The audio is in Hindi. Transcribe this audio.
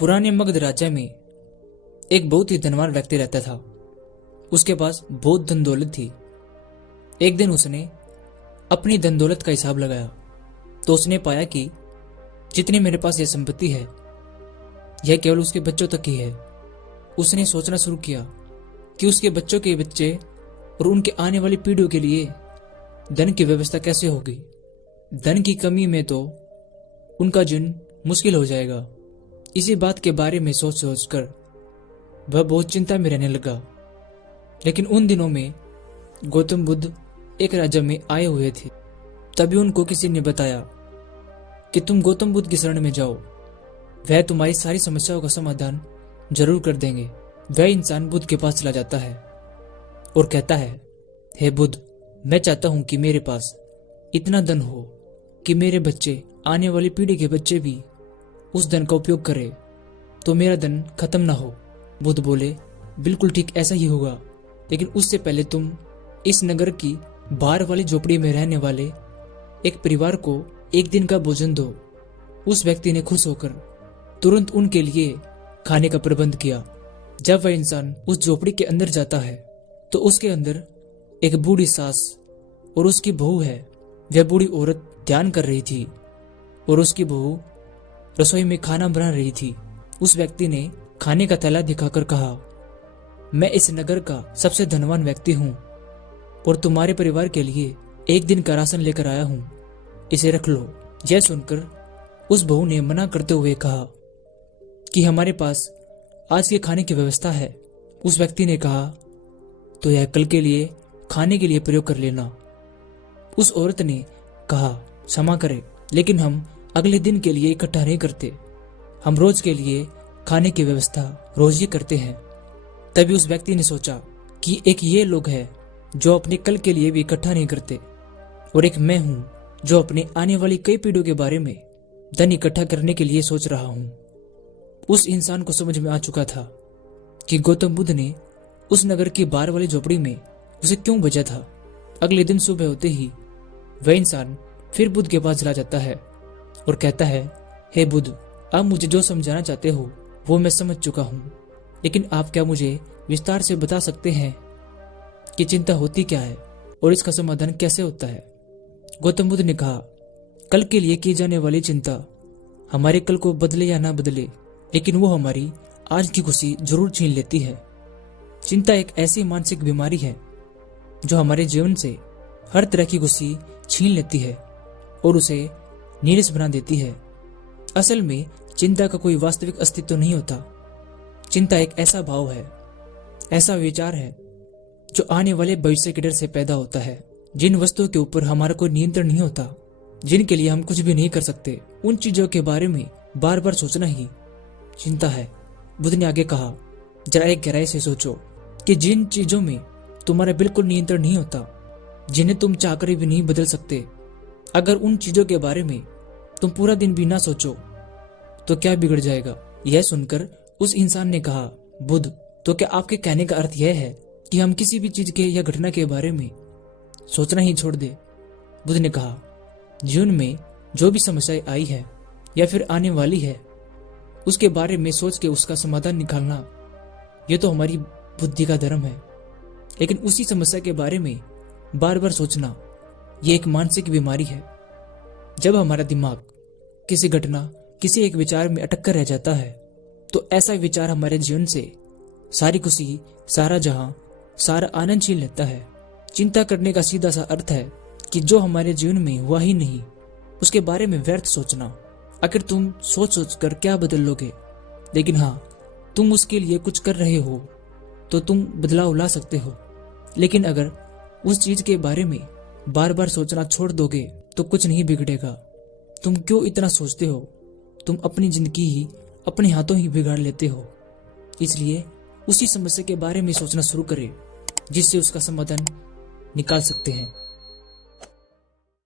पुराने मगध राज्य में एक बहुत ही धनवान व्यक्ति रहता था। उसके पास बहुत धन दौलत थी। एक दिन उसने अपनी धन दौलत का हिसाब लगाया तो उसने पाया कि जितनी मेरे पास यह संपत्ति है यह केवल उसके बच्चों तक ही है। उसने सोचना शुरू किया कि उसके बच्चों के बच्चे और उनके आने वाली पीढ़ियों के लिए धन की व्यवस्था कैसे होगी। धन की कमी में तो उनका जीवन मुश्किल हो जाएगा। इसी बात के बारे में सोच सोचकर वह बहुत चिंता में रहने लगा। लेकिन उन दिनों में गौतम बुद्ध एक राज्य में आए हुए थे। तभी उनको किसी ने बताया कि तुम गौतम बुद्ध की शरण में जाओ, वह तुम्हारी सारी समस्याओं का समाधान जरूर कर देंगे। वह इंसान बुद्ध के पास चला जाता है और कहता है, हे बुद्ध, मैं चाहता हूं कि मेरे पास इतना धन हो कि मेरे बच्चे, आने वाली पीढ़ी के बच्चे भी उस धन का उपयोग करें तो मेरा धन खत्म ना हो। बुद्ध बोले, बिल्कुल ठीक, ऐसा ही होगा, लेकिन उससे पहले तुम इस नगर की बाहर वाली झोपड़ी में रहने वाले एक परिवार को एक दिन का भोजन दो। उस व्यक्ति ने खुश होकर तुरंत उनके लिए खाने का प्रबंध किया। जब वह इंसान उस झोपड़ी के अंदर जाता है तो उसके अंदर एक बूढ़ी सास और उसकी बहू है। वह बूढ़ी औरत ध्यान कर रही थी और उसकी बहू रसोई में खाना बना रही थी। उस व्यक्ति ने खाने का थैला दिखाकर कहा, मैं इस नगर का सबसे धनवान व्यक्ति हूँ और तुम्हारे परिवार के लिए एक दिन का राशन लेकर आया हूँ, इसे रख लो। यह सुनकर उस बहू ने मना करते हुए कहा कि हमारे पास आज के खाने की व्यवस्था है। उस व्यक्ति ने कहा, तो यह कल के लिए खाने के लिए प्रयोग कर लेना। उस औरत ने कहा, क्षमा करें, लेकिन हम अगले दिन के लिए इकट्ठा नहीं करते, हम रोज के लिए खाने की व्यवस्था रोज ही करते हैं। तभी उस व्यक्ति ने सोचा कि एक ये लोग हैं जो अपने कल के लिए भी इकट्ठा नहीं करते और एक मैं हूं जो अपने आने वाली कई पीढ़ियों के बारे में धन इकट्ठा करने के लिए सोच रहा हूं। उस इंसान को समझ में आ चुका था कि गौतम बुद्ध ने उस नगर की बाहर वाली झोपड़ी में उसे क्यों भेजा था। अगले दिन सुबह होते ही वह इंसान फिर बुद्ध के पास चला जाता है और कहता है, हे बुद्ध, आप मुझे जो समझाना चाहते हो वो मैं समझ चुका हूँ, लेकिन आप क्या मुझे विस्तार से बता सकते हैं कि चिंता होती क्या है और इसका समाधान कैसे होता है। गौतम बुद्ध ने कहा, कल के लिए की जाने वाली चिंता हमारे कल को बदले या ना बदले, लेकिन वो हमारी आज की खुशी जरूर छीन लेती है। चिंता एक ऐसी मानसिक बीमारी है जो हमारे जीवन से हर तरह की खुशी छीन लेती है और उसे नीरस बना देती है। असल में चिंता का कोई वास्तविक अस्तित्व नहीं होता। चिंता एक ऐसा भाव है, ऐसा विचार है जो आने वाले भविष्य के डर से पैदा होता है। जिन वस्तुओं के ऊपर हमारा कोई नियंत्रण नहीं होता, जिनके लिए हम कुछ भी नहीं कर सकते, उन चीजों के बारे में बार बार सोचना ही चिंता है। बुद्ध ने आगे कहा, जरा एक गहराई से सोचो कि जिन चीजों में तुम्हारा बिल्कुल नियंत्रण नहीं होता, जिन्हें तुम चाहकर भी नहीं बदल सकते, अगर उन चीजों के बारे में तुम पूरा दिन भी ना सोचो तो क्या बिगड़ जाएगा। यह सुनकर उस इंसान ने कहा, बुद्ध, तो क्या आपके कहने का अर्थ यह है कि हम किसी भी चीज के या घटना के बारे में सोचना ही छोड़ दे। बुद्ध ने कहा, जीवन में जो भी समस्याएं आई है या फिर आने वाली है उसके बारे में सोच के उसका समाधान निकालना, यह तो हमारी बुद्धि का धर्म है, लेकिन उसी समस्या के बारे में बार बार सोचना यह एक मानसिक बीमारी है। जब हमारा दिमाग किसी घटना, किसी एक विचार में अटक कर रह जाता है तो ऐसा विचार हमारे जीवन से सारी खुशी, सारा जहां, सारा आनंद छीन लेता है। चिंता करने का सीधा सा अर्थ है कि जो हमारे जीवन में हुआ ही नहीं उसके बारे में व्यर्थ सोचना। आखिर तुम सोच सोच कर क्या बदल लोगे, लेकिन हाँ, तुम उसके लिए कुछ कर रहे हो तो तुम बदलाव ला सकते हो। लेकिन अगर उस चीज के बारे में बार बार सोचना छोड़ दोगे तो कुछ नहीं बिगड़ेगा। तुम क्यों इतना सोचते हो? तुम अपनी जिंदगी ही अपने हाथों ही बिगाड़ लेते हो। इसलिए उसी समस्या के बारे में सोचना शुरू करें जिससे उसका समाधान निकाल सकते हैं।